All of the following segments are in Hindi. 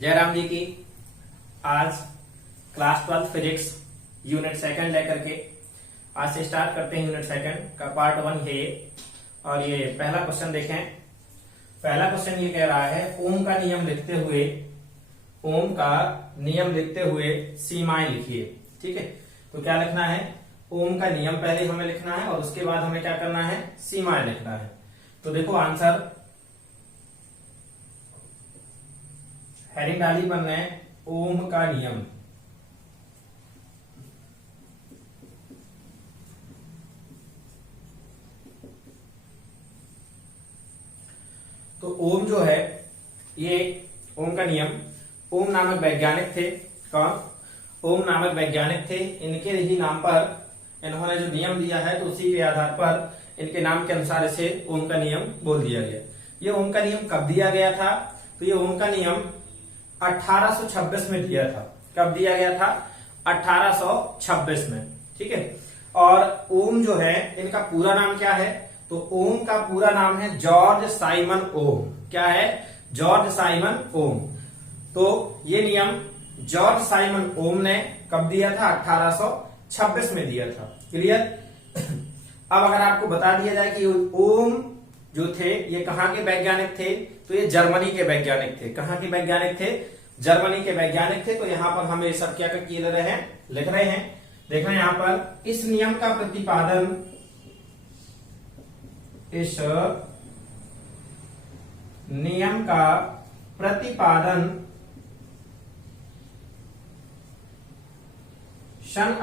जयराम जी की आज क्लास 12 फिजिक्स यूनिट सेकंड लेकर के आज से स्टार्ट करते हैं। यूनिट सेकंड का पार्ट 1 है और ये पहला क्वेश्चन देखें। पहला क्वेश्चन ये कह रहा है ओम का नियम लिखते हुए सीमाएं लिखिए। ठीक है, तो क्या लिखना है? ओम का नियम पहले हमें लिखना है और उसके बाद हमें क्या करना है? सीमाएं लिखना है। तो देखो आंसर हेडिंग डाली पर ने ओम का नियम। तो ओम जो है ये ओम का नियम, ओम नामक वैज्ञानिक थे। कौन? ओम नामक वैज्ञानिक थे। इनके ही नाम पर इन्होंने जो नियम दिया है तो उसी के आधार पर इनके नाम के अनुसार इसे ओम का नियम बोल दिया गया। ये ओम का नियम कब दिया गया था? तो ये ओम का नियम 1826 में दिया था। कब दिया गया था? 1826 में। ठीक है, और ओम जो है इनका पूरा नाम क्या है? तो ओम का पूरा नाम है जॉर्ज साइमन ओम। क्या है? जॉर्ज साइमन ओम। तो ये नियम जॉर्ज साइमन ओम ने कब दिया था? 1826 में दिया था। क्लियर? अब अगर आपको बता दिया जाए कि ओम जो थे ये कहां के वैज्ञानिक थे, तो ये जर्मनी के वैज्ञानिक थे। कहां के वैज्ञानिक थे? जर्मनी के वैज्ञानिक थे। तो यहां पर हम ये सब क्या किए रहे हैं? लिख रहे हैं। देखना यहां पर इस नियम का प्रतिपादन सन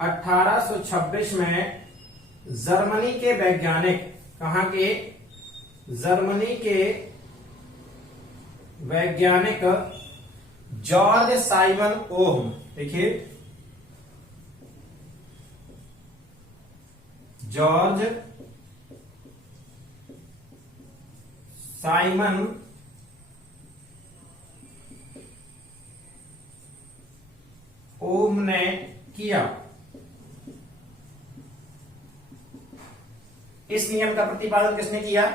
1826 में जर्मनी के वैज्ञानिक, कहां के? जर्मनी के वैज्ञानिक जॉर्ज साइमन ओम। देखिए, जॉर्ज साइमन ओम ने किया। इस नियम का प्रतिपादन किसने किया?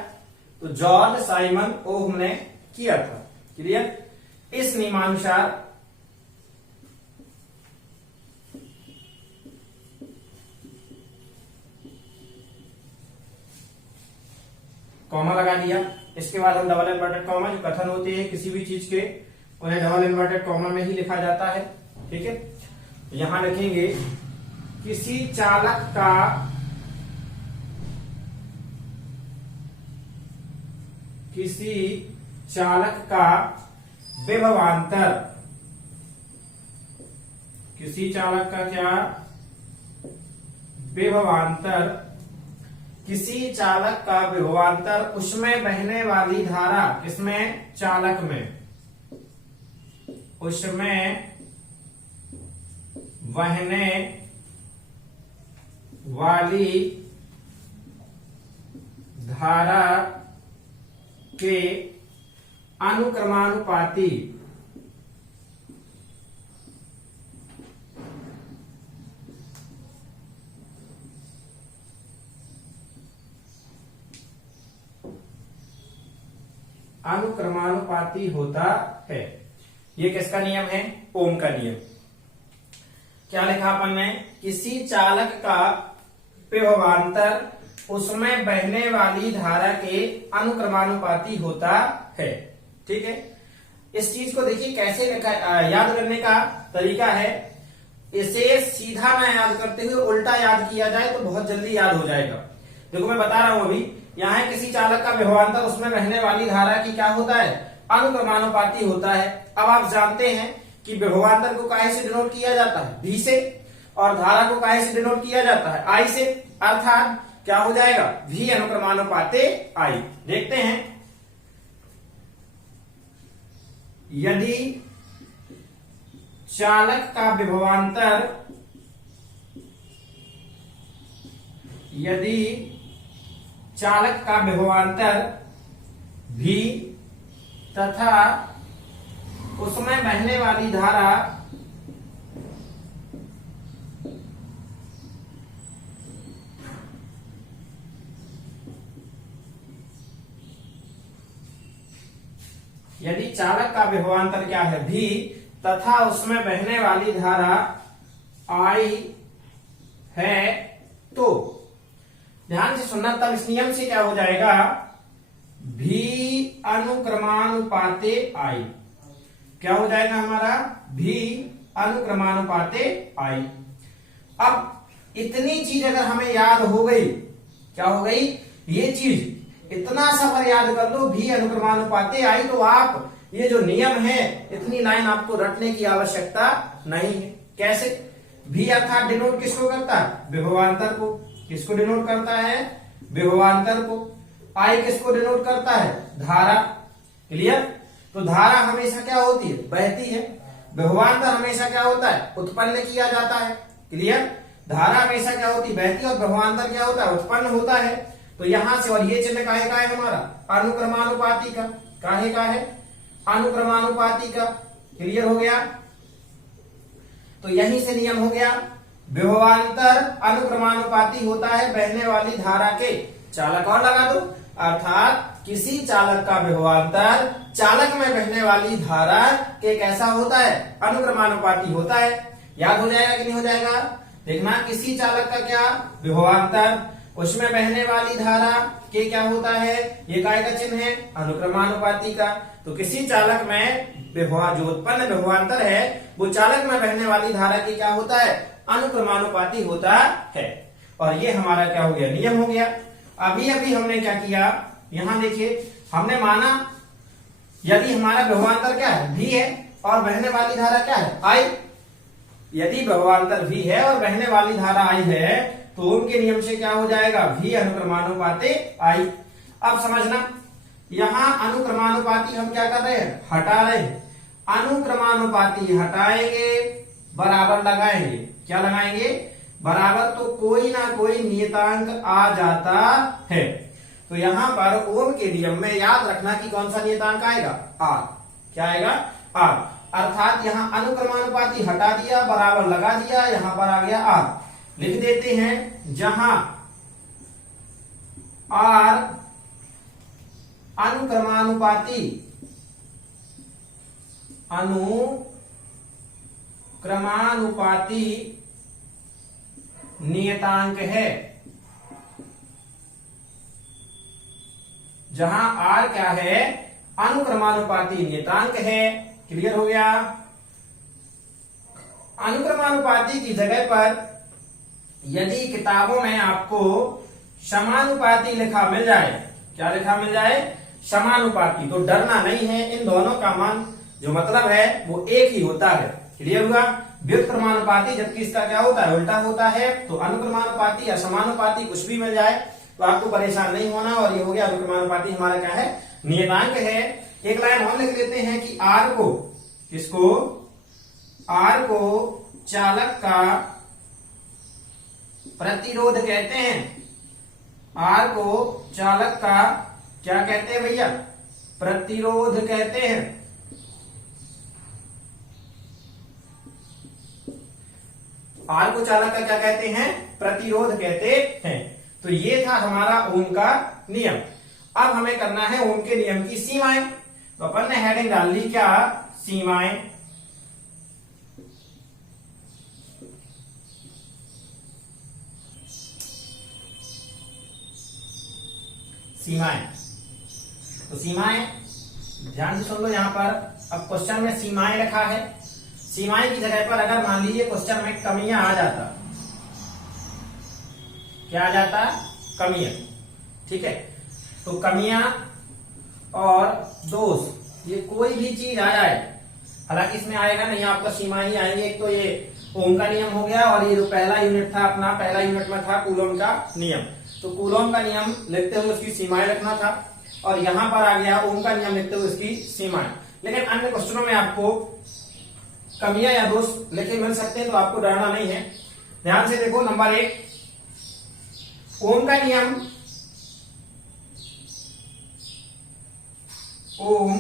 तो जॉर्ज साइमन ओम ने किया था। क्लियर? इस नियमानुसार कॉमा लगा दिया। इसके बाद हम डबल इन्वर्टेड कॉमा, जो कथन होते हैं किसी भी चीज के, उन्हें डबल इन्वर्टेड कॉमा में ही लिखा जाता है। ठीक है, तो यहां लिखेंगे किसी चालक का विभवांतर, किसी चालक का क्या? विभवांतर, किसी चालक का विभवांतर उसमें बहने वाली धारा, किसमें? चालक में, उसमें बहने वाली धारा के अनुक्रमानुपाती होता है। ये किसका नियम है? ओम का नियम। क्या लिखा अपन ने? किसी चालक का विभवांतर उसमें बहने वाली धारा के अनुक्रमानुपाती होता है। ठीक है, इस चीज को देखिए कैसे लिखा, याद करने का तरीका है। इसे सीधा ना याद करते हुए उल्टा याद किया जाए तो बहुत जल्दी याद हो जाएगा। देखो मैं बता रहा हूं अभी, यहाँ है किसी चालक का विभवांतर उसमें बहने वाली धारा की क्या होता है? अनुक्रमानुपाती होता है। अब आप जानते हैं कि विभवांतर को काहे से डिनोट किया जाता है? V से, और धारा को काहे से डिनोट किया जाता है? I से। अर्थात क्या हो जाएगा? V अनुक्रमानुपाते I। देखते हैं, यदि चालक का विभवांतर V तथा उसमें बहने वाली धारा यदि चालक का विभवांतर क्या है V तथा उसमें बहने वाली धारा I है तो ध्यान से सुनना, तब इस नियम से क्या हो जाएगा, V अनुक्रमानुपाते I क्या हो जाएगा हमारा, V अनुक्रमानुपाते I। अब इतनी चीज अगर हमें याद हो गई, क्या हो गई, ये चीज इतना सफर याद कर लो, V अनुक्रमानुपाते I, तो आप ये जो नियम है इतनी लाइन आपको रटने की आवश्यकता नहीं है। कैसे, V अर्थात डिनोट किसको करता है, विभवांतर को। किसको डिनोट करता है, विभवांतर को। I किसको डिनोट करता है, धारा। क्लियर। तो धारा हमेशा क्या होती है, बहती है। विभवांतर हमेशा क्या होता है, उत्पन्न किया जाता है। क्लियर। धारा हमेशा क्या होती है, बहती है, और विभवांतर क्या होता है, उत्पन्न होता है। तो यहां से, और ये चिन्ह काहे का है हमारा, अनुक्रमानुपाती का। काहे का है, अनुक्रमानुपाती का। क्लियर हो गया। तो यहीं से नियम हो गया, विभवांतर अनुक्रमानुपाती होता है बहने वाली धारा के। चालक और लगा दो, अर्थात किसी चालक का विभवांतर चालक में बहने वाली धारा के कैसा होता है, अनुक्रमानुपाती होता है। याद हो जाएगा कि नहीं हो जाएगा, देखना, किसी चालक का क्या, विभवांतर, उसमें बहने वाली धारा के क्या होता है, ये काय का चिन्ह है, अनुक्रमानुपाती का। तो किसी चालक में जो उत्पन्न विभवांतर है वो चालक में बहने वाली धारा की क्या होता है, अनुक्रमानुपाती होता है। और ये हमारा क्या हो गया, नियम हो गया। अभी अभी हमने क्या किया, यहां देखिए, हमने माना यदि हमारा विभवांतर क्या है, V है, और बहने वाली धारा क्या है, I। यदि विभवांतर V है और बहने वाली धारा I है तो ओम के नियम से क्या हो जाएगा, V अनुक्रमानुपाते I। अब समझना, यहां अनुक्रमानुपाती हम क्या कर रहे हैं, हटा रहे हैं। अनुक्रमानुपाती हटाएंगे, बराबर लगाएंगे। क्या लगाएंगे, बराबर, तो कोई ना कोई नियतांक आ जाता है। तो यहां पर ओम के नियम में याद रखना कि कौन सा नियतांक आएगा, R। क्या आएगा, R। अर्थात यहां अनुक्रमानुपाती हटा दिया, बराबर लगा दिया, यहां पर आ गया R। लिख देते हैं, जहां R अनुक्रमानुपाती नियतांक है, जहां R क्या है, अनुक्रमानुपाती नियतांक है। क्लियर हो गया। अनुक्रमानुपाती की जगह पर यदि किताबों में आपको समानुपाती लिखा मिल जाए, क्या लिखा मिल जाए, समानुपाती, तो डरना नहीं है, इन दोनों का मान जो मतलब है वो एक ही होता है। क्लियर हुआ। व्युत्क्रमानुपाती जबकि इसका क्या होता है, उल्टा होता है। तो अनुक्रमानुपाती या समानुपाती कुछ भी मिल जाए तो आपको परेशान नहीं होना। और ये हो गया, अनुक्रमानुपाती हमारा क्या है, नियतांक है। एक लाइन और लिख लेते हैं कि R को, किसको, R को चालक का प्रतिरोध कहते हैं। R को चालक का क्या कहते हैं भैया, प्रतिरोध कहते हैं। R को चालक का क्या कहते हैं, प्रतिरोध कहते हैं। तो ये था हमारा ओम का नियम। अब हमें करना है ओम के नियम की सीमाएं। तो अपन ने हेडिंग डाल ली क्या, सीमाएं। सीमाएं, तो सीमाएं ध्यान से सुन लो। यहां पर अब क्वेश्चन में सीमाएं लिखा है। सीमाएं की जगह पर अगर मान लीजिए क्वेश्चन में कमियां आ जाता, क्या आ जाता, कमियां। ठीक है, तो कमियां और दोष, ये कोई भी चीज आ जाए, हालांकि इसमें आएगा नहीं, आपका सीमा ही आएंगे। एक तो ये ओम का नियम हो गया, और ये जो पहला यूनिट था अपना, पहला यूनिट में था कूलॉम का नियम। तो कूलॉम का नियम लिखते हुए उसकी सीमाएं रखना था, और यहां पर आ गया ओम का नियम लिखते हुए उसकी सीमाएं। लेकिन अन्य क्वेश्चनों में आपको कमियां या दोष लिखे मिल सकते हैं, तो आपको डरना नहीं है। ध्यान से देखो, नंबर 1, ओम का नियम, ओम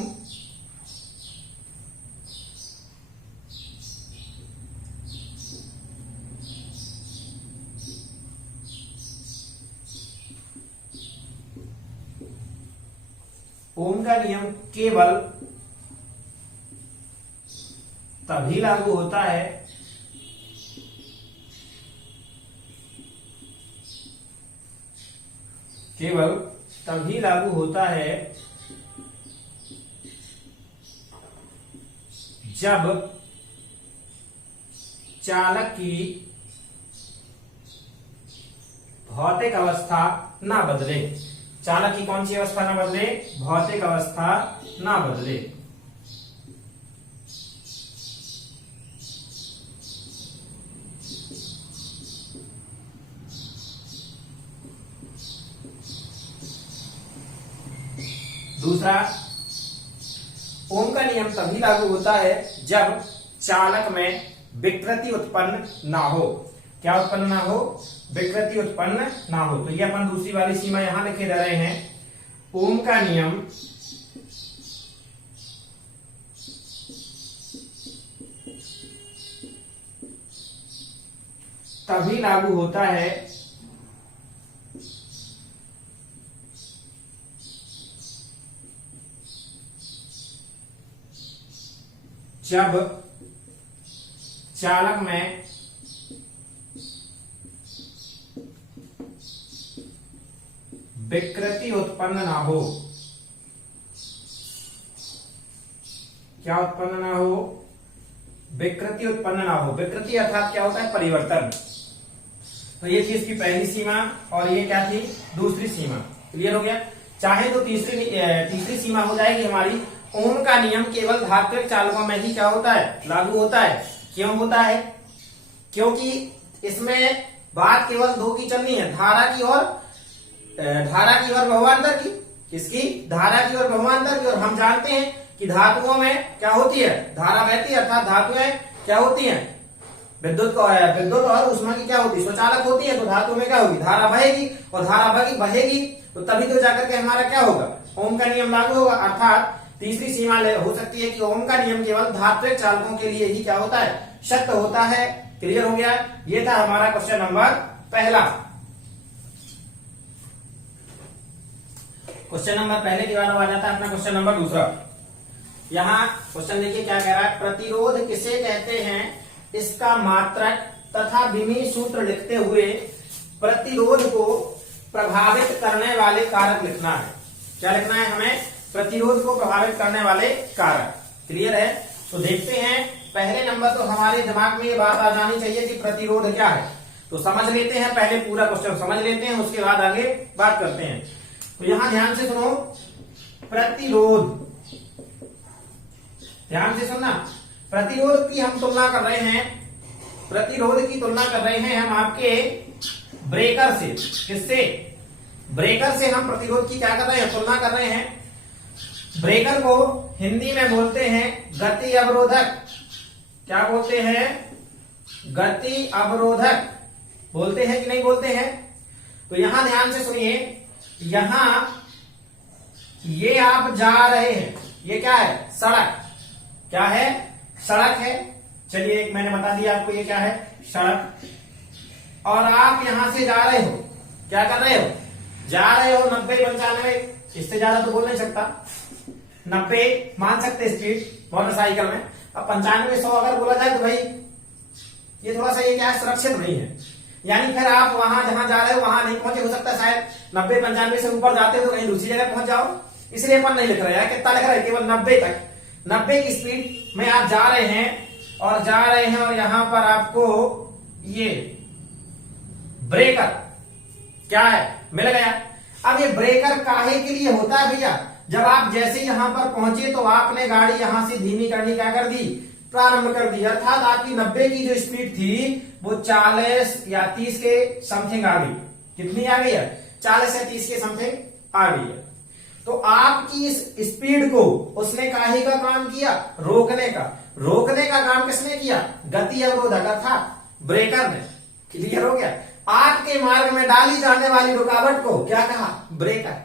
ओम का नियम केवल तभी लागू होता है केवल तभी लागू होता है जब चालक की भौतिक अवस्था ना बदले। चालक की कौन सी अवस्था ना बदले? भौतिक अवस्था ना बदले। दूसरा, ओम का नियम तभी लागू होता है जब चालक में विकृति उत्पन्न ना हो। क्या उत्पन्न ना हो? विकृति उत्पन्न ना हो। तो ये अपन दूसरी वाली सीमा यहां लिखे दे रहे हैं। ओम का नियम तभी लागू होता है जब चालक में विकृति उत्पन्न ना हो। क्या उत्पन्न ना हो? विकृति उत्पन्न ना हो। विकृति अर्थात क्या होता है? परिवर्तन। तो ये थी इसकी पहली सीमा और ये क्या थी? दूसरी सीमा। क्लियर हो गया? चाहे तो तीसरी सीमा हो जाएगी हमारी, ओम का नियम केवल धात्विक चालकों में ही क्या होता है? लागू होता है। क्यों होता है? क्योंकि इसमें बात केवल दो की चलनी है, धारा की और भवांतर की। किसकी? धारा की और भवांतर की। और हम जानते हैं कि धातुओं में क्या होती है? धारा बहती है, अर्थात धातुएं क्या होती हैं? विद्युत और ऊष्मा की क्या होती है? स्वचालक होती है। तो धातु में क्या होगी? धारा बहेगी, और धारा बहेगी तो तभी तो जाकर के हमारा क्या होगा? ओम का नियम लागू होगा। अर्थात तीसरी सीमा हो सकती है कि ओम का नियम केवल धात्विक चालकों के लिए ही क्या होता है? सत्य होता है। क्लियर हो गया? ये था हमारा क्वेश्चन नंबर पहला। क्वेश्चन नंबर पहले के बाद आ जाता है अपना क्वेश्चन नंबर दूसरा। यहाँ क्वेश्चन देखिए क्या कह रहा है। प्रतिरोध किसे कहते हैं? इसका मात्रक तथा विमीय सूत्र लिखते हुए प्रतिरोध को प्रभावित करने वाले कारक लिखना है। क्या लिखना है हमें? प्रतिरोध को प्रभावित करने वाले कारक। क्लियर है? तो देखते हैं। पहले नंबर तो हमारे दिमाग में ये बात आ जानी चाहिए कि प्रतिरोध क्या है। तो समझ लेते हैं, पहले पूरा क्वेश्चन समझ लेते हैं, उसके बाद आगे बात करते हैं। तो यहां ध्यान से सुनो। प्रतिरोध, ध्यान से सुनना। प्रतिरोध की हम तुलना कर रहे हैं, प्रतिरोध की तुलना कर रहे हैं हम आपके ब्रेकर से। किससे? ब्रेकर से हम प्रतिरोध की क्या कर रहे हैं? तुलना कर रहे हैं। ब्रेकर को हिंदी में बोलते हैं गति अवरोधक। क्या बोलते हैं? गति अवरोधक बोलते हैं कि नहीं बोलते हैं? तो यहां ध्यान से सुनिए। यहां ये आप जा रहे हैं, ये क्या है? सड़क। क्या है? सड़क है। चलिए एक मैंने बता दिया आपको, ये क्या है? सड़क। और आप यहां से जा रहे हो, क्या कर रहे हो? जा रहे हो 90 95, इससे ज्यादा तो बोल नहीं सकता। 90 मान सकते स्पीड मोटरसाइकिल में। अब 95 100 अगर बोला जाए तो भाई ये थोड़ा सा ये क्या है? सुरक्षित नहीं है। यानी फिर आप वहां जहां जा रहे हो वहां नहीं पहुंचे, हो सकता है शायद 90 95 से ऊपर जाते हो तो कहीं दूसरी जगह पहुंच जाओ। इसलिए अपन नहीं लिख रहे हैं। कितना लिख रहे हैं? केवल 90 तक। 90 की स्पीड में आप जा रहे हैं और यहां पर आपको ये ब्रेकर क्या है? मिल गया। अब ये ब्रेकर काहे के लिए होता है भैया? जब आप जैसे यहां पर पहुंचे तो आपने गाड़ी यहां से धीमी करनी क्या कर दी? प्रारंभ कर दी। अर्थात आपकी 90 की जो स्पीड थी वो 40 या 30 के समथिंग आ गई। कितनी आ गई है? 40 या 30 के समथिंग आ गई है। तो आपकी इस स्पीड को उसने काहे का काम किया? रोकने का। रोकने का काम किसने किया? गति अवरोधक अर्थात ब्रेकर ने। क्लियर हो गया? आपके मार्ग में डाली जाने वाली रुकावट को क्या कहा? ब्रेकर।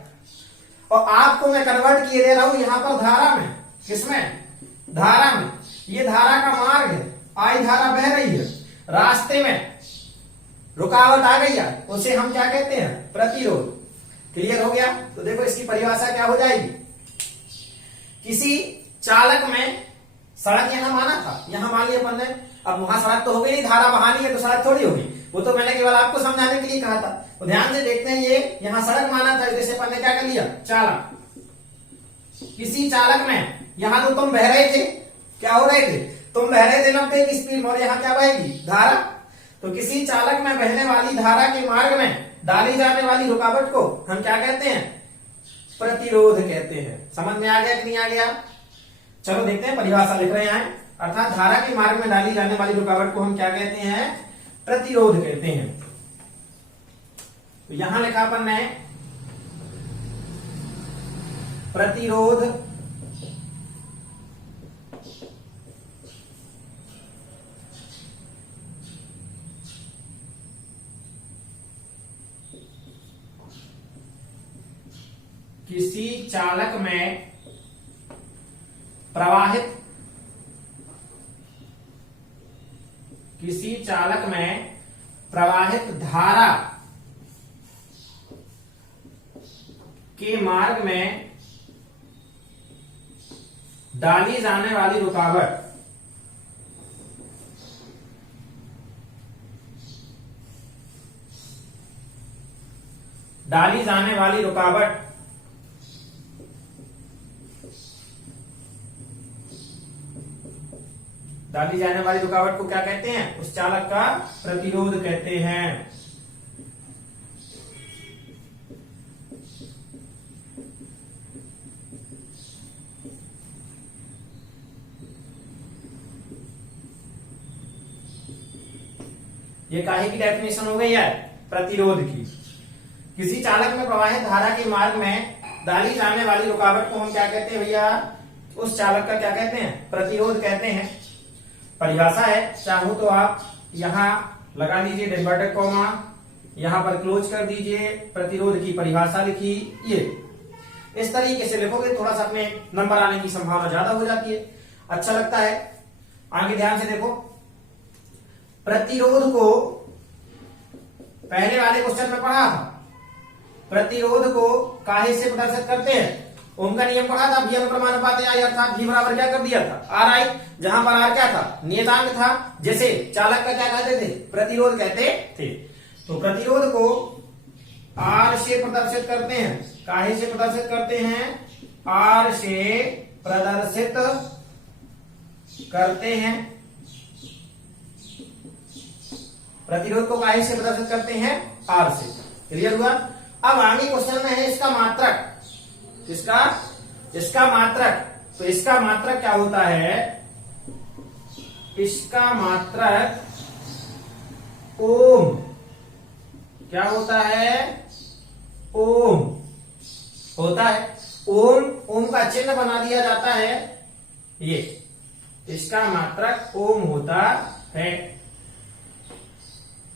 और आपको मैं कन्वर्ट किए दे रहा हूं यहां पर धारा में। किसमें? धारा में। ये धारा का मार्ग है, आई धारा बह रही है, रास्ते में रुकावट आ गई है, उसे हम क्या कहते हैं? प्रतिरोध। क्लियर हो गया? तो देखो इसकी परिभाषा क्या हो जाएगी। किसी चालक में सड़क यहाँ माना था, यहाँ मान लिया अपन ने, अब वहां सड़क तो हो गई नहीं, धारा बहानी है तो सड़क थोड़ी होगी, वो तो मैंने केवल आपको समझाने के लिए कहा था। तो ध्यान से देखते हैं, ये यहाँ सड़क माना था, जैसे अपन ने क्या कर लिया, चालक। किसी चालक में, यहाँ तो तुम बह रहे थे, क्या हो रहे थे, तुम बह रहे थे 90 की स्पीड में, और यहाँ क्या बहेगी, धारा। तो किसी चालक में बहने वाली धारा के मार्ग में डाली जाने वाली रुकावट को हम क्या कहते हैं, प्रतिरोध कहते हैं। समझ में आ गया कि नहीं आ गया? चलो देखते हैं, परिभाषा लिख रहे हैं। अर्थात धारा के मार्ग में डाली जाने वाली रुकावट को हम क्या कहते हैं, प्रतिरोध कहते हैं। तो यहां लिखा अपन ने प्रतिरोध किसी चालक में प्रवाहित, किसी चालक में प्रवाहित धारा के मार्ग में डाली जाने वाली रुकावट, डाली जाने वाली रुकावट डाली जाने वाली रुकावट को क्या कहते हैं, उस चालक का प्रतिरोध कहते हैं। ये काहे की डेफिनेशन हो गई है, प्रतिरोध की। किसी चालक में प्रवाहित धारा के मार्ग में डाली जाने वाली रुकावट को हम क्या कहते हैं भैया, उस चालक का क्या कहते हैं, प्रतिरोध कहते हैं। परिभाषा है, चाहो तो आप यहां लगा दीजिए इन्वर्टेड कॉमा, यहां पर क्लोज कर दीजिए, प्रतिरोध की परिभाषा लिखी। ये इस तरीके से लिखोगे थोड़ा सा अपने नंबर आने की संभावना ज्यादा हो जाती है, अच्छा लगता है। आगे ध्यान से देखो, प्रतिरोध को पहले वाले क्वेश्चन में पढ़ा था, प्रतिरोध को काहे से प्रदर्शित करते हैं, ओम का नियम पढ़ा था, V अनुप्रमानुपात आई, अर्थात V बराबर क्या कर दिया था, आर आई, जहां पर आर क्या था, नियतांक था, जैसे चालक का क्या कहते थे, प्रतिरोध कहते थे। तो प्रतिरोध को आर से प्रदर्शित करते हैं, काहे से प्रदर्शित करते हैं, आर से प्रदर्शित करते हैं। प्रतिरोध को काहे से प्रदर्शित करते हैं, आर से। क्लियर हुआ? अब आगे क्वेश्चन में है इसका मात्रक, इसका मात्रक। तो इसका मात्रक क्या होता है, इसका मात्रक ओम, क्या होता है, ओम होता है। ओम का चिन्ह बना दिया जाता है, ये इसका मात्रक ओम होता है।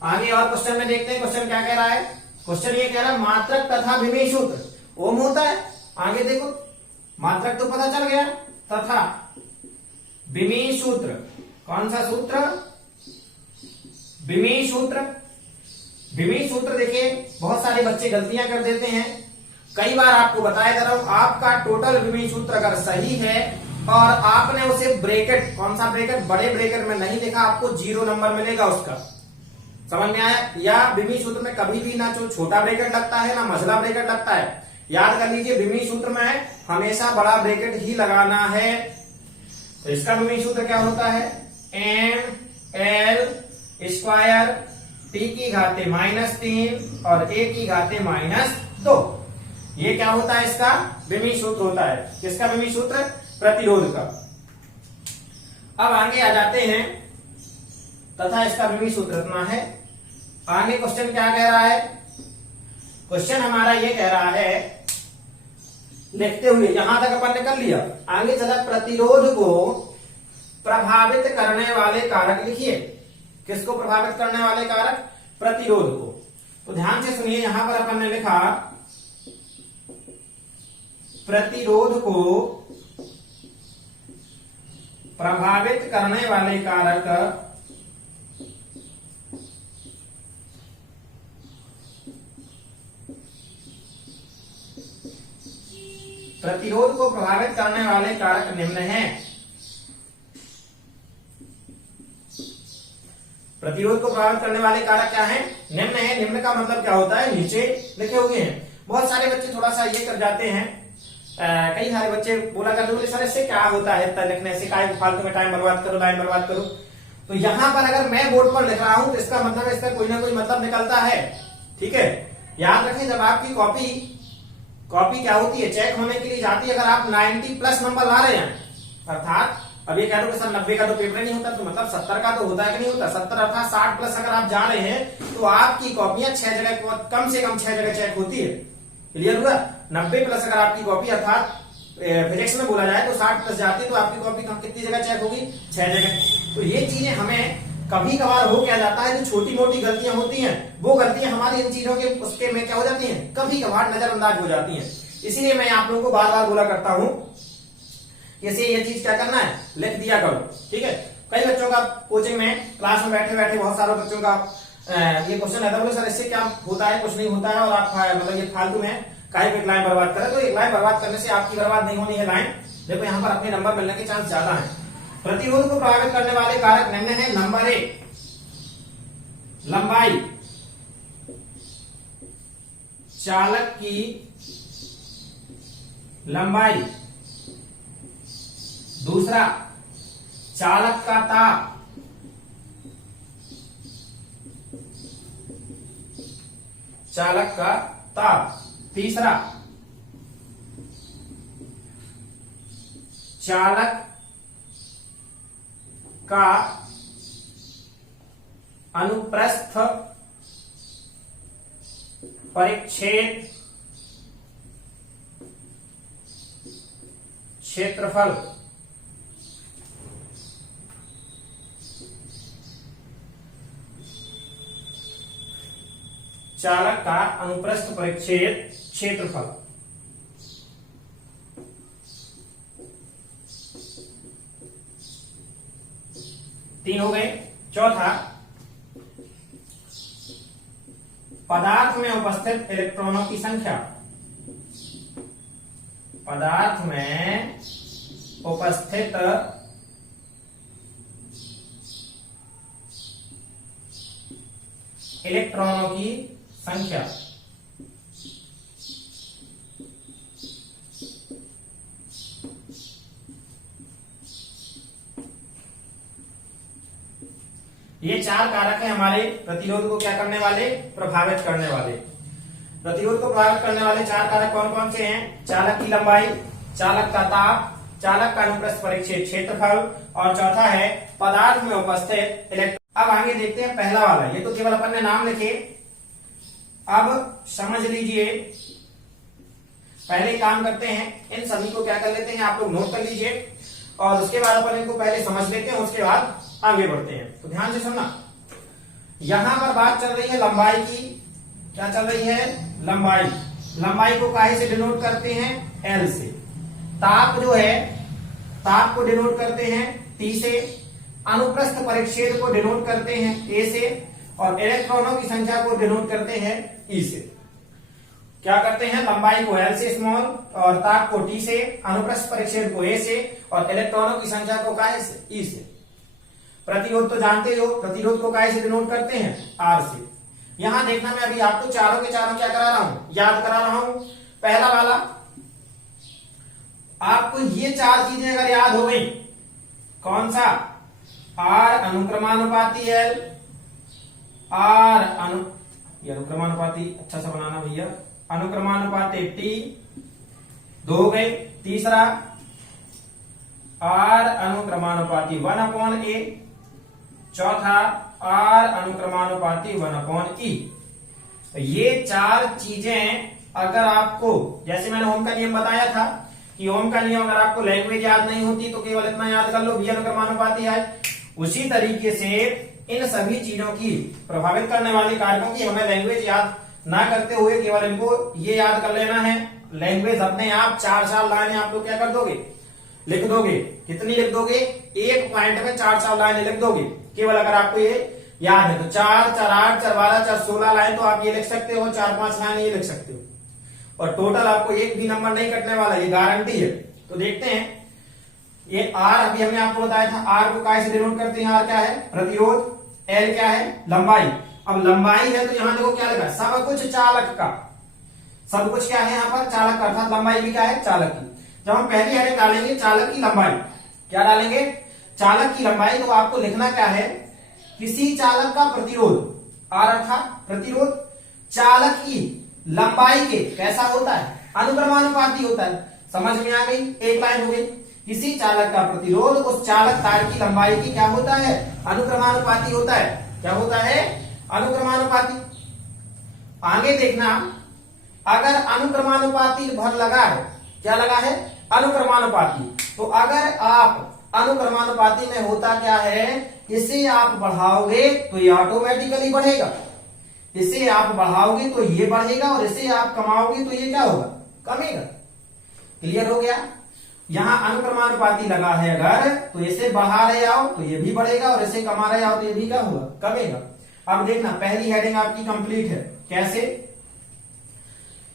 आगे और क्वेश्चन में देखते हैं, क्वेश्चन क्या कह रहा है। क्वेश्चन ये कह रहा है मात्रक तथा विमेय सूत्र ओम होता है। आगे देखो, मात्रक तो पता चल गया, तथा विमेय सूत्र, कौन सा सूत्र, विमेय सूत्र। विमेय सूत्र देखिए, बहुत सारे बच्चे गलतियां कर देते हैं। कई बार आपको बताया जा रहा हूं, आपका टोटल विमेय सूत्र अगर सही है और आपने उसे ब्रैकेट, कौन सा ब्रैकेट, बड़े ब्रैकेट में नहीं लिखा, आपको 0 नंबर मिलेगा उसका। समझ में आया? या विमेय सूत्र में कभी भी ना जो छोटा ब्रैकेट लगता है ना मझला ब्रैकेट लगता है। याद कर लीजिए, विमेय सूत्र में हमेशा बड़ा ब्रैकेट ही लगाना है। तो इसका विमेय सूत्र क्या होता है, एम एल स्क्वायर टी की घाते -3 और ए की घाते -2। ये क्या होता है, इसका विमेय सूत्र होता है। किसका विमेय सूत्र, प्रतिरोध का। अब आगे आ जाते हैं, तथा इसका विमेय सूत्र इतना है। आगे क्वेश्चन क्या कह रहा है, क्वेश्चन हमारा ये कह रहा है, लिखते हुए यहां तक अपन ने कर लिया, आगे चला प्रतिरोध को प्रभावित करने वाले कारक लिखिए। किसको प्रभावित करने वाले कारक, प्रतिरोध को। तो ध्यान से सुनिए, यहां पर अपन ने लिखा प्रतिरोध को प्रभावित करने वाले कारक प्रतिरोध को प्रभावित करने वाले कारक निम्न हैं। प्रतिरोध को प्रभावित करने वाले कारक क्या है? निम्न है। निम्न का मतलब क्या होता है? नीचे लिखे हुए हैं। बहुत सारे बच्चे थोड़ा सा ये कर जाते हैं, कई सारे बच्चे बोला करते बोले सर इससे क्या होता है इतना लिखने से, काय फालतू में टाइम बर्बाद करो, टाइम बर्बाद करो। तो यहां पर अगर मैं बोर्ड पर लिख रहा हूं तो इसका मतलब इसका कोई ना कोई मतलब निकलता है। ठीक है, याद रखें जब आपकी कॉपी क्या होती है, चेक होने के लिए जाती है, अगर आप 90 प्लस नंबर ला रहे हैं, अर्थात अब ये कह दो कि सर 90 का तो पेपर नहीं होता, तो मतलब 70 का तो होता है कि नहीं होता, 70 अर्थात 60 प्लस अगर आप जा रहे हैं तो आपकी कॉपियां 6 जगह, कम से कम 6 जगह चेक होती है। क्लियर हुआ? 90 प्लस अगर आपकी कॉपी अर्थात फिजिक्स में बोला जाए तो 60 प्लस जाती है, तो आपकी कॉपी कितनी जगह चेक होगी? 6 जगह। तो ये चीजें हमें कभी कभार हो क्या जाता है, जो छोटी मोटी गलतियां होती हैं वो गलतियां हमारी इन चीजों के उसके में क्या हो जाती हैं, कभी कभार नजरअंदाज हो जाती हैं। इसीलिए मैं आप लोगों को बार बार बोला करता हूं कि ये चीज क्या करना है, लिख दिया करो। ठीक है, कई बच्चों का कोचिंग में क्लास में बैठे बैठे बहुत सारे बच्चों का ये क्वेश्चन रहता है, बोले सर इससे क्या होता है, कुछ नहीं होता है, और आप मतलब ये फालतू में काहे पे एक लाइन बर्बाद करें। तो एक लाइन बर्बाद करने से आपकी बर्बाद नहीं होनी है लाइन। देखो यहाँ पर अपने नंबर मिलने के चांस ज्यादा है। प्रतिरोध को प्रभावित करने वाले कारक निम्न है। नंबर 1 लंबाई, चालक की लंबाई। दूसरा, चालक का ताप। चालक का ताप। तीसरा, चालक का अनुप्रस्थ परिच्छेद क्षेत्रफल। चालक का अनुप्रस्थ परिच्छेद क्षेत्रफल। तीन हो गए। चौथा, पदार्थ में उपस्थित इलेक्ट्रॉनों की संख्या। पदार्थ में उपस्थित इलेक्ट्रॉनों की संख्या। ये 4 कारक है हमारे प्रतिरोध को क्या करने वाले, प्रभावित करने वाले। प्रतिरोध को प्रभावित करने वाले 4 कारक कौन कौन से हैं? चालक की लंबाई, चालक का ताप, चालक का अनुप्रस्थ परिच्छेद क्षेत्रफल, और चौथा है पदार्थ में उपस्थित इलेक्ट्रॉन। अब आगे देखते हैं पहला वाला। ये तो केवल अपन ने नाम लिखे, अब समझ लीजिए। पहले काम करते हैं, इन सभी को क्या कर लेते हैं, आप लोग नोट कर लीजिए, और उसके बाद अपन इनको पहले समझ लेते हैं, उसके बाद आगे बढ़ते हैं। तो ध्यान से सुनना, यहां पर बात चल रही है लंबाई की। क्या चल रही है? लंबाई। लंबाई को काहे से डिनोट करते हैं? एल से। ताप जो है, ताप को डिनोट करते हैं टी से। अनुप्रस्थ परिच्छेद को डिनोट करते हैं ए से, और इलेक्ट्रॉनों की संख्या को डिनोट करते हैं ई से। क्या करते हैं? लंबाई को एल से स्मॉल, और ताप को टी से, अनुप्रस्थ परिच्छेद को ए से, और इलेक्ट्रॉनों की संख्या को काहे से? ई से। प्रतिरोध तो जानते हो, प्रतिरोध को काहे से डिनोट करते हैं? आर से। यहां देखना, मैं अभी आपको चारों के चारों क्या करा रहा हूं, याद करा रहा हूं। पहला वाला, आपको ये 4 चीजें अगर याद हो गई, कौन सा? आर अनुक्रमानुपाती एल, अनुक्रमानुपाती अच्छा सा बनाना भैया, अनुक्रमानुपाती टी, 2 हो गए। तीसरा, आर अनुक्रमानुपाती 1/a। चौथा, आर अनुक्रमानुपाती 1/e। तो ये 4 चीजें अगर आपको, जैसे मैंने ओम का नियम बताया था कि ओम का नियम अगर आपको लैंग्वेज याद नहीं होती तो केवल इतना याद कर लो, v अनुक्रमानुपाती है। उसी तरीके से इन सभी चीजों की, प्रभावित करने वाले कारकों की हमें लैंग्वेज याद ना करते हुए केवल इनको ये याद कर लेना है। लैंग्वेज अपने आप 4 लाइनें आप लोग क्या कर दोगे, लिख दोगे। कितनी लिख दोगे? एक पॉइंट में 4 लाइनें लिख दोगे, केवल अगर आपको ये याद है तो। 4, 4, 8, 4, 12, 4, 16 लाइन तो आप ये लिख सकते हो, 4-5 लाइन ये लिख सकते हो, और टोटल आपको एक भी नंबर नहीं कटने वाला, ये गारंटी है। तो देखते हैं, ये आर अभी हमने आपको बताया था, आर को काय से डिनोट करते हैं? आर क्या है? प्रतिरोध। एल क्या है, लंबाई। अब लंबाई है तो यहां देखो क्या लगा, सब कुछ चालक का, सब कुछ क्या है यहाँ पर, चालक का, अर्थात लंबाई भी क्या है, चालक की। जब हम पहली हेडिंग डालेंगे चालक की लंबाई, क्या डालेंगे, चालक की लंबाई, तो आपको लिखना क्या है, किसी चालक का प्रतिरोध, आर अर्थात प्रतिरोध, चालक की लंबाई के कैसा होता है, अनुक्रमानुपाती होता है। समझ में आ गई, एक लाइन हो गई। किसी चालक का प्रतिरोध उस चालक तार की लंबाई की क्या होता है, अनुक्रमानुपाती होता है। क्या होता है, अनुक्रमानुपाती। आगे देखना, अगर अनुक्रमानुपाती भर लगा है, क्या लगा है, अनुक्रमानुपाती, तो अगर आप अनुक्रमानुपाती में होता क्या है, इसे आप बढ़ाओगे तो ये ऑटोमेटिकली बढ़ेगा, इसे आप बढ़ाओगे तो ये बढ़ेगा, और इसे आप कमाओगे तो ये क्या होगा, कमेगा। क्लियर हो गया। यहां अनुक्रमानुपाती लगा है अगर, तो इसे बढ़ा रहे आओ तो ये भी बढ़ेगा, और इसे कमा रहे आओ तो ये भी क्या होगा, कमेगा। अब देखना, पहली हेडिंग आपकी कंप्लीट है। कैसे,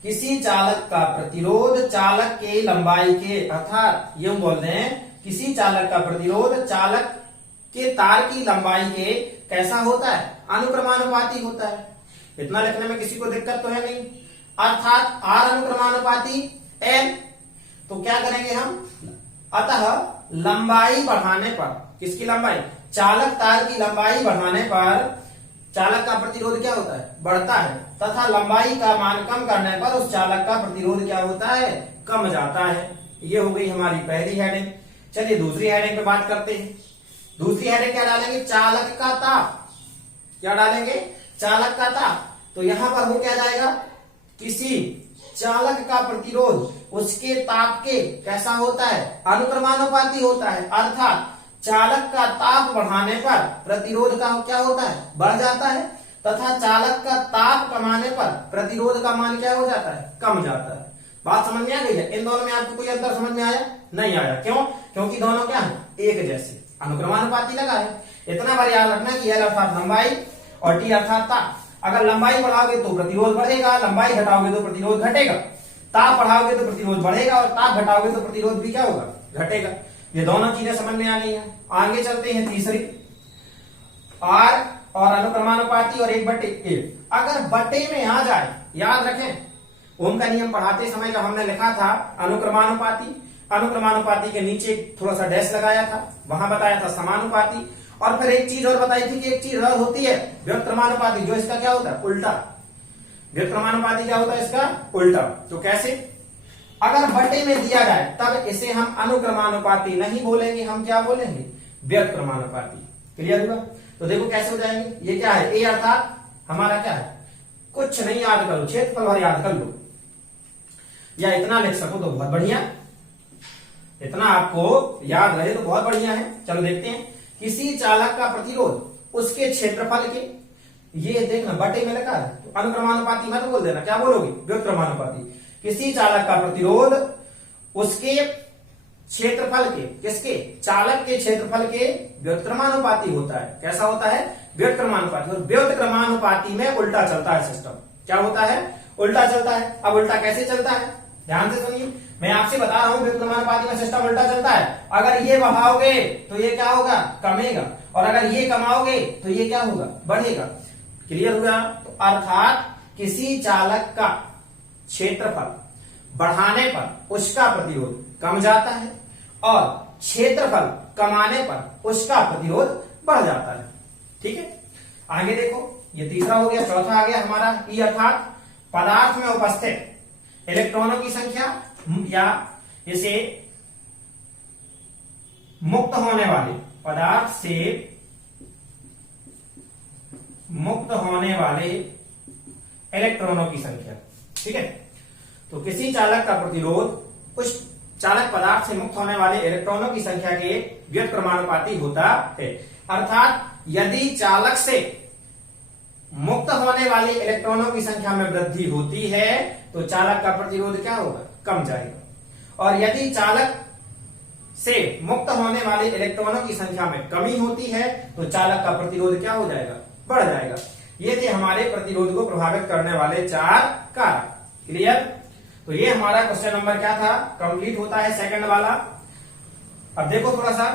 किसी चालक का प्रतिरोध चालक के लंबाई के, अर्थात ये हम बोलते हैं किसी चालक का प्रतिरोध चालक के तार की लंबाई के कैसा होता है, अनुक्रमानुपाती होता है। इतना लिखने में किसी को दिक्कत तो है नहीं। अर्थात आर अनुक्रमानुपाती एन, तो क्या करेंगे हम, अतः लंबाई बढ़ाने पर, किसकी लंबाई, चालक तार की लंबाई बढ़ाने पर चालक का प्रतिरोध क्या होता है, बढ़ता है, तथा लंबाई का मान कम करने पर उस चालक का प्रतिरोध क्या होता है, कम जाता है। ये हो गई हमारी पहली हेडिंग। चलिए दूसरी हेडिंग पे बात करते हैं। दूसरी हेडिंग क्या डालेंगे, चालक का ताप। क्या डालेंगे, चालक का ताप। तो यहां पर हो क्या जाएगा, किसी चालक का प्रतिरोध उसके ताप के कैसा होता है, अनुक्रमानुपाती होता है, अर्थात चालक का ताप बढ़ाने पर प्रतिरोध का क्या होता है, बढ़ जाता है, तथा चालक का ताप कमाने पर प्रतिरोध का मान क्या हो जाता है, कम जाता है। बात समझ में आ गई है। इन दोनों में आपको कोई अंतर समझ में आया, नहीं आया, क्यों, क्योंकि दोनों क्या है, एक जैसे, अनुक्रमानुपाती लगा है। इतना बार याद रखना कि एल अर्थात लंबाई और टी अर्थात ताप। अगर लंबाई बढ़ाओगे तो प्रतिरोध बढ़ेगा, लंबाई घटाओगे तो प्रतिरोध घटेगा, ताप बढ़ाओगे तो प्रतिरोध बढ़ेगा, और ताप घटाओगे तो प्रतिरोध भी क्या होगा, घटेगा। ये दोनों चीजें समझ में आ गई हैं। आगे चलते हैं तीसरी, आर और अनुक्रमानुपाती और 1/8। अगर बटे में आ जाए, याद रखें ओम का नियम पढ़ाते समय जब हमने लिखा था अनुक्रमानुपाती, अनुक्रमानुपाती के नीचे थोड़ा सा डैश लगाया था, वहां बताया था समानुपाती, और फिर एक चीज और बताई थी कि एक चीज और होती है व्युत्क्रमानुपाती, जो इसका क्या होता है, उल्टा। व्युत्क्रमानुपाती क्या होता है, इसका उल्टा। तो कैसे, अगर बटे में दिया जाए तब इसे हम अनुक्रमानुपाती नहीं बोलेंगे, हम क्या बोलेंगे, व्युत्क्रमानुपाती। क्लियर हुआ। तो देखो कैसे हो जाएंगे, ये क्या है, ए अर्थात हमारा क्या है, कुछ नहीं याद करो, क्षेत्रफल भर याद कर लो, या इतना लिख सको तो बहुत बढ़िया, इतना आपको याद रहे तो बहुत बढ़िया है। चलो देखते हैं, किसी चालक का प्रतिरोध उसके क्षेत्रफल के, ये देखना बटे में लिखा है, तो अनुक्रमानुपाती मत बोल देना, क्या बोलोगे, व्युत्क्रमानुपाती। किसी चालक का प्रतिरोध उसके क्षेत्रफल के, किसके, चालक के क्षेत्रफल के व्युत्क्रमानुपाती होता है। कैसा होता है, व्युत्क्रमानुपाती। और व्युत्क्रमानुपाती में उल्टा चलता है सिस्टम, क्या होता है, उल्टा चलता है। अब उल्टा कैसे चलता है, ध्यान से सुनिए, मैं आपसे बता रहा हूं व्युत्क्रमानुपाती में सिस्टम उल्टा चलता है। अगर ये बढ़ाओगे तो ये क्या होगा, कमेगा, और अगर ये कमाओगे तो ये क्या होगा, बढ़ेगा। क्लियर हुआ। तो अर्थात किसी चालक का क्षेत्रफल बढ़ाने पर उसका प्रतिरोध कम जाता है, और क्षेत्रफल कमाने पर उसका प्रतिरोध बढ़ जाता है। ठीक है, आगे देखो, ये तीसरा हो गया। चौथा आ गया हमारा ई अर्थात पदार्थ में उपस्थित इलेक्ट्रॉनों की संख्या, या इसे मुक्त होने वाले, पदार्थ से मुक्त होने वाले इलेक्ट्रॉनों की संख्या। ठीक है, तो किसी चालक का प्रतिरोध उस चालक पदार्थ से मुक्त होने वाले इलेक्ट्रॉनों की संख्या के व्युत्क्रमानुपाती होता है। अर्थात यदि चालक से मुक्त होने वाले इलेक्ट्रॉनों की संख्या में वृद्धि होती है तो चालक का प्रतिरोध क्या होगा, कम जाएगा, और यदि चालक से मुक्त होने वाले इलेक्ट्रॉनों की संख्या में कमी होती है तो चालक का प्रतिरोध क्या हो जाएगा, बढ़ जाएगा। ये थे हमारे प्रतिरोध को प्रभावित करने वाले 4 कारक। क्लियर। तो ये हमारा क्वेश्चन नंबर क्या था, कंप्लीट होता है सेकंड वाला। अब देखो थोड़ा सा,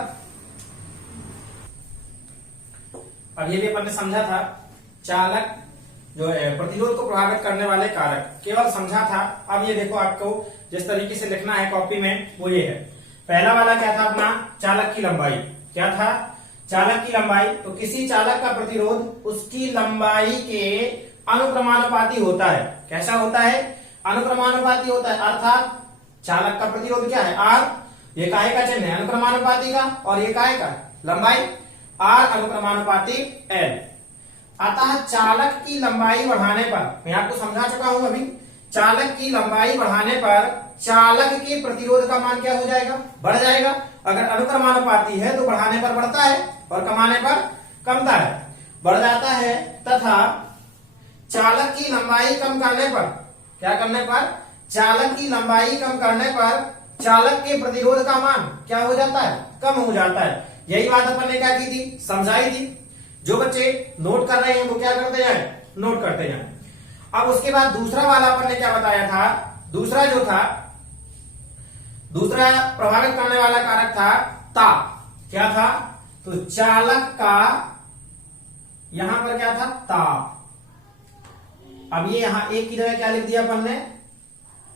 अब ये भी अपन ने समझा था चालक जो है प्रतिरोध को प्रभावित करने वाले कारक, केवल समझा था। अब ये देखो आपको जिस तरीके से लिखना है कॉपी में वो ये है। पहला वाला क्या था अपना, चालक की लंबाई। क्या था, चालक की लंबाई। तो किसी चालक का प्रतिरोध उसकी लंबाई के अनुक्रमानुपाती होता है। कैसा होता है, अनुक्रमानुपाती होता है। अर्थात चालक का प्रतिरोध क्या है, आर, ये काहे का चिन्ह है अनुक्रमानुपाती का, और ये काहे का, लंबाई, आर अनुक्रमानुपाती एल। अतः चालक की लंबाई बढ़ाने पर, मैं आपको समझा चुका हूं अभी, चालक की लंबाई बढ़ाने पर चालक के प्रतिरोध का मान क्या हो जाएगा, बढ़ जाएगा। अगर अनुक्रमानुपाती है तो बढ़ाने पर बढ़ता है और कमाने पर कमता है, बढ़ जाता है। तथा चालक की लंबाई कम करने पर, क्या करने पर, चालक की लंबाई कम करने पर चालक के प्रतिरोध का मान क्या हो जाता है, कम हो जाता है। यही बात अपन ने क्या की थी, समझाई थी। जो बच्चे नोट कर रहे हैं वो क्या करते जाए, नोट करते जाए। अब उसके बाद दूसरा वाला अपन ने क्या बताया था, दूसरा जो था, दूसरा प्रभावित करने वाला कारक था ताप। क्या था, तो चालक का यहां पर क्या था, ताप। अब ये यहां एक की जगह क्या लिख दिया अपन ने,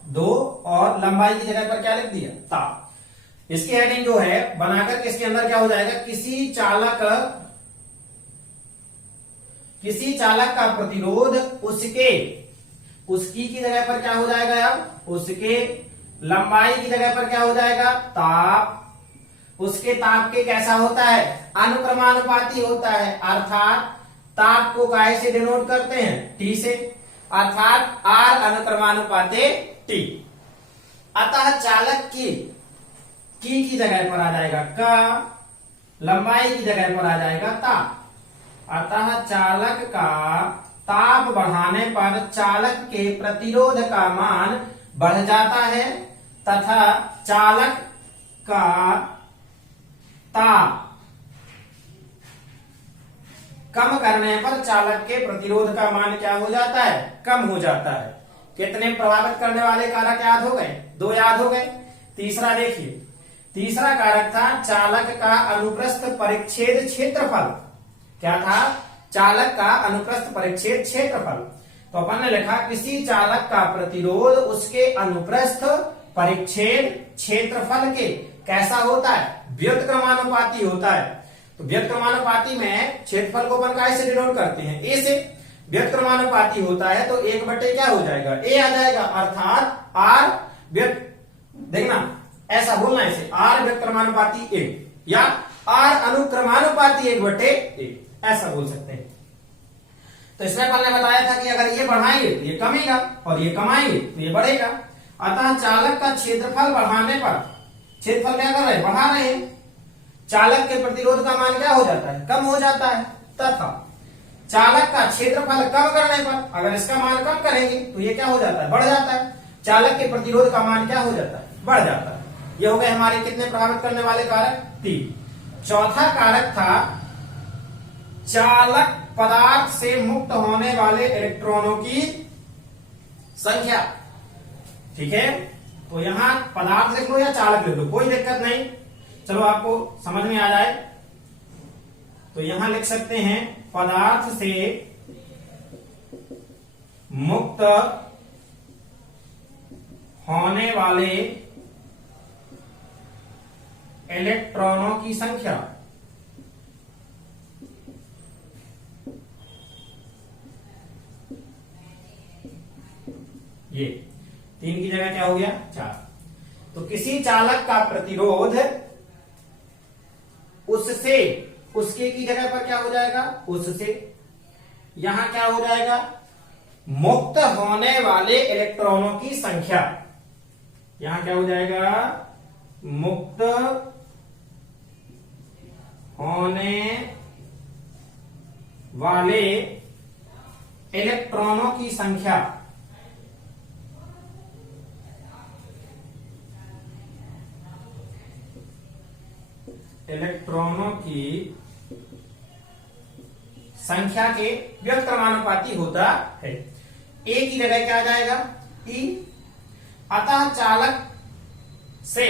2, और लंबाई की जगह पर क्या लिख दिया, ताप। इसकी हेडिंग जो है बनाकर के इसके अंदर क्या हो जाएगा, किसी चालक का प्रतिरोध उसकी की जगह पर क्या हो जाएगा, अब उसके लंबाई की जगह पर क्या हो जाएगा, ताप। उसके ताप के कैसा होता है, अनुक्रमानुपाती होता है। अर्थात ताप को काहे से डिनोट करते हैं, टी से, अर्थात आर अनुक्रमानुपाते टी। अतः चालक की जगह पर आ जाएगा का, लंबाई की जगह पर आ जाएगा ताप। अतः चालक का ताप बढ़ाने पर चालक के प्रतिरोध का मान बढ़ जाता है तथा चालक का ताप कम करने पर चालक के प्रतिरोध का मान क्या हो जाता है, कम हो जाता है। कितने प्रभावित करने वाले कारक याद हो गए, 2 याद हो गए। तीसरा देखिए, तीसरा कारक था चालक का अनुप्रस्थ परिच्छेद क्षेत्रफल। क्या था, चालक का अनुप्रस्थ परिच्छेद क्षेत्रफल। तो अपन ने लिखा किसी चालक का प्रतिरोध उसके अनुप्रस्थ परिच्छेद क्षेत्रफल के कैसा होता है, व्युत्क्रमानुपाती होता है। तो व्युत्क्रमानुपाती में क्षेत्रफल को अपन कैसे से डिनोट करते हैं, ए से। व्युत्क्रमानुपाती होता है तो 1/, क्या हो जाएगा, ए आ जाएगा। अर्थात आर देखना ऐसा बोलना है इसे, आर व्युत्क्रमानुपाती ए या आर अनुक्रमानुपाती 1/a, ऐसा बोल सकते हैं। तो इसमें अपन ने बताया था कि अगर ये बढ़ाएंगे तो ये कमेगा और ये कमाएंगे तो ये बढ़ेगा। अतः चालक का क्षेत्रफल बढ़ाने पर, क्षेत्रफल क्या कर रहे हैं, बढ़ा रहे हैं, चालक के प्रतिरोध का मान क्या हो जाता है, कम हो जाता है। तथा चालक का क्षेत्रफल कम करने पर, अगर इसका मान कम करेंगे तो ये क्या हो जाता है, बढ़ जाता है। चालक के प्रतिरोध का मान क्या हो जाता है, बढ़ जाता है। ये हो गए हमारे कितने प्रभावित करने वाले कारक, 3। चौथा कारक था चालक पदार्थ से मुक्त होने वाले इलेक्ट्रॉनों की संख्या। ठीक है, तो यहां पदार्थ लिख लो या चालक लिख लो, कोई दिक्कत नहीं, चलो आपको समझ में आ जाए। तो यहां लिख सकते हैं पदार्थ से मुक्त होने वाले इलेक्ट्रॉनों की संख्या। ये 3 की जगह क्या हो गया, 4। तो किसी चालक का प्रतिरोध उससे, उसके की जगह पर क्या हो जाएगा, उससे, यहां क्या हो जाएगा, मुक्त होने वाले इलेक्ट्रॉनों की संख्या। यहां क्या हो जाएगा, मुक्त होने वाले इलेक्ट्रॉनों की संख्या। इलेक्ट्रॉनों की संख्या के व्युत्क्रमानुपाती होता है। ए की जगह क्या आ जाएगा, ई। अतः चालक से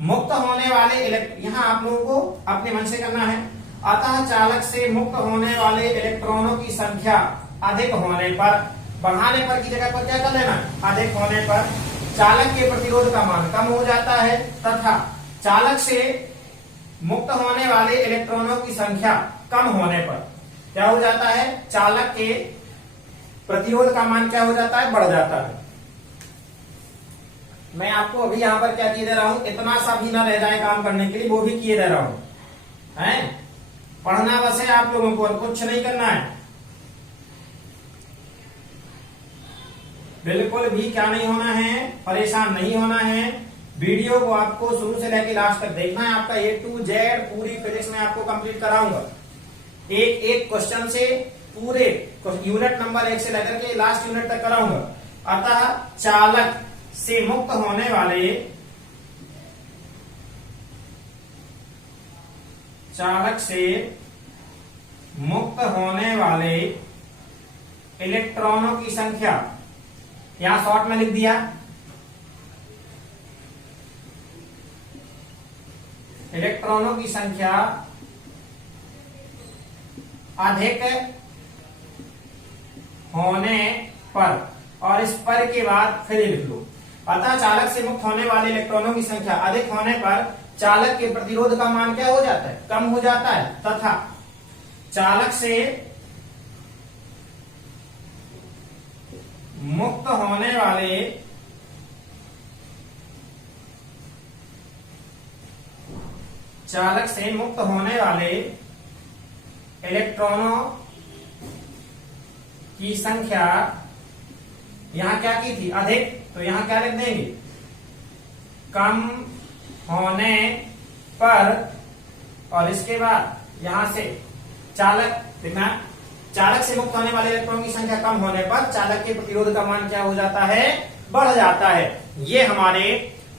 मुक्त होने वाले यहां आप लोगों को अपने मन से करना है। अतः चालक से मुक्त होने वाले इलेक्ट्रॉनों की संख्या अधिक होने पर, बढ़ाने पर की जगह पर क्या कर लेना, अधिक होने पर चालक के प्रतिरोध का मान कम हो जाता है तथा चालक से मुक्त होने वाले इलेक्ट्रॉनों की संख्या कम होने पर क्या हो जाता है, चालक के प्रतिरोध का मान क्या हो जाता है, बढ़ जाता है। मैं आपको अभी यहां पर क्या किए दे रहा हूं, इतना सा भी ना रह जाए काम करने के लिए, वो भी किए दे रहा हूं, हैं? पढ़ना बस है आप लोगों को, कुछ नहीं करना है, बिल्कुल भी क्या नहीं होना है, परेशान नहीं होना है। वीडियो को आपको शुरू से लेकर लास्ट तक देखना है, आपका A to Z पूरी फिजिक्स में आपको कंप्लीट कराऊंगा, एक एक क्वेश्चन से पूरे यूनिट नंबर 1 से लेकर के लास्ट यूनिट तक कराऊंगा। अतः चालक से मुक्त होने वाले, चालक से मुक्त होने वाले इलेक्ट्रॉनों की संख्या, यहां शॉर्ट में लिख दिया, इलेक्ट्रॉनों की संख्या अधिक होने पर, और इस पर के बाद फिर लिख लो। अतः चालक से मुक्त होने वाले इलेक्ट्रॉनों की संख्या अधिक होने पर चालक के प्रतिरोध का मान क्या हो जाता है, कम हो जाता है तथा चालक से मुक्त होने वाले इलेक्ट्रॉनों की संख्या, यहां क्या की थी, अधिक, तो यहां क्या लिख देंगे, कम होने पर, और इसके बाद यहां से चालक देखना, चालक से मुक्त होने वाले इलेक्ट्रॉन की संख्या कम होने पर चालक के प्रतिरोध का मान क्या हो जाता है, बढ़ जाता है। ये हमारे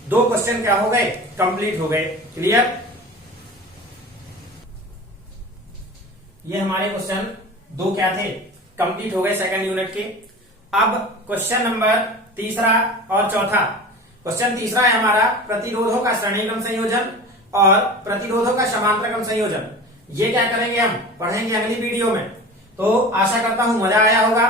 2 क्वेश्चन क्या हो गए, कंप्लीट हो गए। क्लियर? ये हमारे क्वेश्चन 2 क्या थे, कंप्लीट हो गए सेकंड यूनिट के। अब क्वेश्चन नंबर तीसरा और चौथा। क्वेश्चन तीसरा है हमारा प्रतिरोधों का श्रेणीक्रम संयोजन और प्रतिरोधों का समांतरक्रम संयोजन। ये क्या करेंगे, हम पढ़ेंगे अगली वीडियो में। तो आशा करता हूं मजा आया होगा,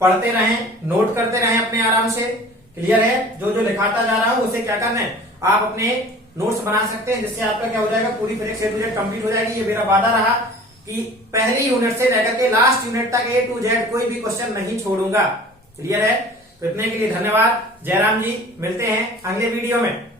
पढ़ते रहें, नोट करते रहें अपने आराम से। क्लियर है? जो जो लिखाता जा रहा हूं उसे क्या करना है, आप अपने नोट्स बना सकते हैं, जिससे आपका क्या हो जाएगा, पूरी physics A to Z complete हो जाएगी। ये मेरा वादा रहा कि पहली यूनिट से लेकर के लास्ट यूनिट तक A to Z कोई भी क्वेश्चन नहीं छोड़ूंगा। क्लियर है? तो इतने के लिए धन्यवाद। जयराम जी, मिलते हैं अगले वीडियो में।